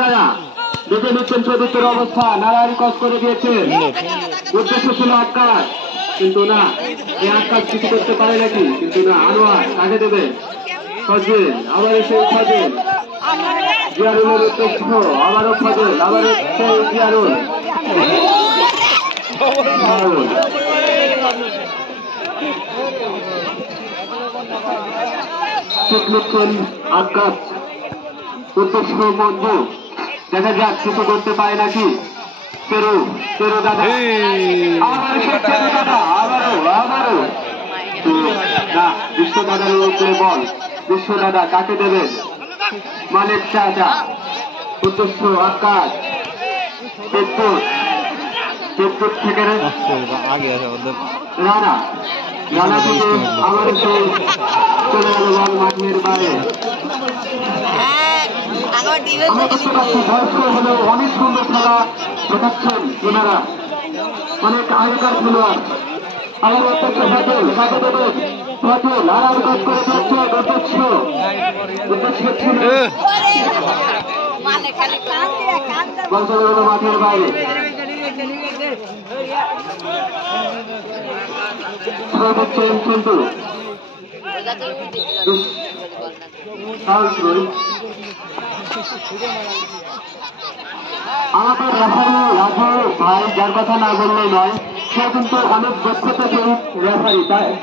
দ্বারা দেখে নিচ্ছেন চতুর্থের অবস্থা, নারায়ণ কস করে দিয়েছেন, উদ্দেশ্য ছিল আটকার, কিন্তু না, এই আটকার কিছু করতে পারে নাকি, কিন্তু না, আনোয়ার কাকে দেবে, ফজল, আবার এসে ফজল, জিয়ারুলের উদ্দেশ্য, আবারও ফজল, আবারও সেই জিয়ারুল, ঠিক নিচ্ছেন আটকার, উদ্দেশ্য মঞ্জু, দেখা যাক কিছু করতে পারে নাকি, তেরু তেরু দাদা, আবারও না, বিশ্ব দাদার উপরে বল, বিশ্ব দাদা কাকে দেবেন, মালিক চাচা, উদ্দেশ্য আকাশ, বিদ্যুৎ থেকে রানা, রানা থেকে আবার চলে গেল বল মাঠের বাইরে। আমরা দেখতে পাচ্ছি বয়স্ক হলেও অনেক সুন্দর খেলা দেখাচ্ছেন ওনারা, অনেক আগেকার খেলোয়াড়। আবার অত্যন্ত ফজল, কাকে দেবেন, ফজল আর কাজ করে যাচ্ছে, উদ্দেশ্য ছিল বল চলে গেল মাঠের বাইরে। কিন্তু আমাদের রেফারি রাজু ভাই, যার কথা না বললেই নয়, সে কিন্তু অনেক দক্ষতা রেফারি, তাই